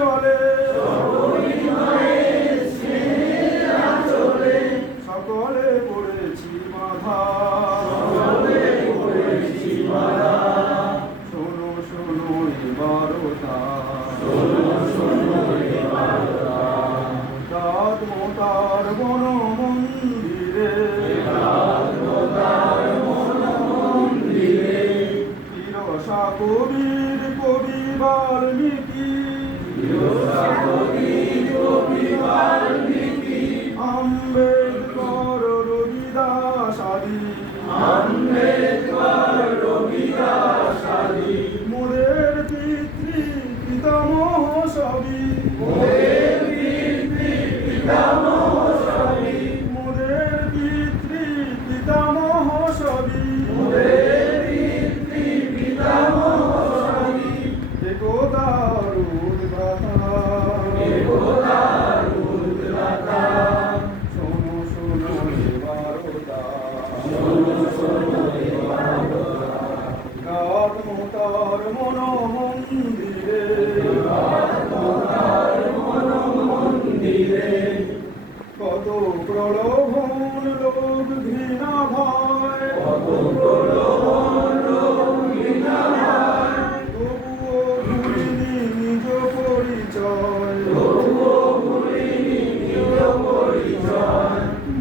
চলে সকলে পড়েছি বাধা শোনো শোনো এবারতা মোতার বন মন্দিরে তিরসা কবির কবি বাল্মীকি আম্বেদকর রবিদাস আদি মোদের পিতৃ পিতামহ সবই মোদের পিতৃ পিতামহ সবই একতার উদ্গাতা শোনো শোনো এবারতা গাত মোতার মন মন্দিরে কত প্রলোভন লোক ঘৃণা ভয় তবুও ভুলিনি নিজ পরিচয়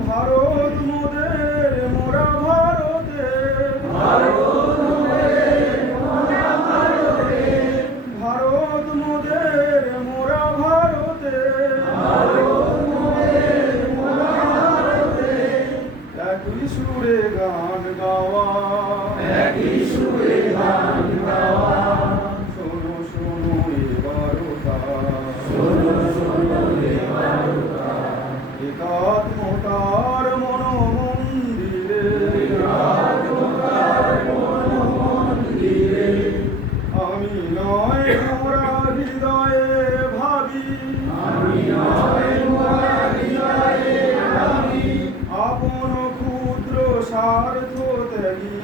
ভারত মোদের মোরা ভারতের ভারত মোদের মোরা ভারতের একই সুরে গান গাওয়া শোনো শোনো এবারতা একাত্মতার মন মন্দিরে আমি নয় মোরা হৃদয়ে ভাবি আপন ক্ষুদ্র স্বার্থ ত্যাগী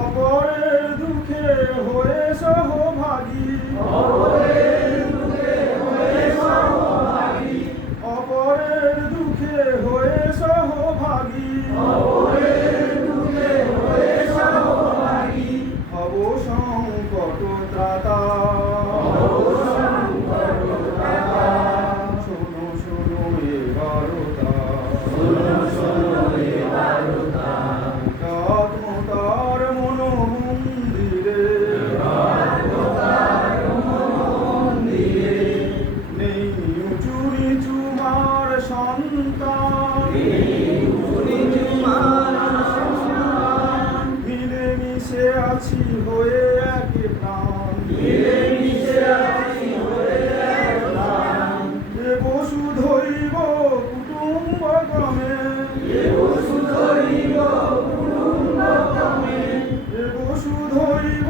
অপরের দুঃখে হয়ে সহভাগী অপরের দুঃখে হয়ে সহভাগী হব সংকট ত্রাতা শোনো শোনো এবারতা আত্মতার মন মন্দিরে নেই উঁচু নিচু মার সন্তান মিলে মিশে আছি হয়ে এক প্রাণ এ বসুধৈব কুটুম্বকমে এ বসুধৈব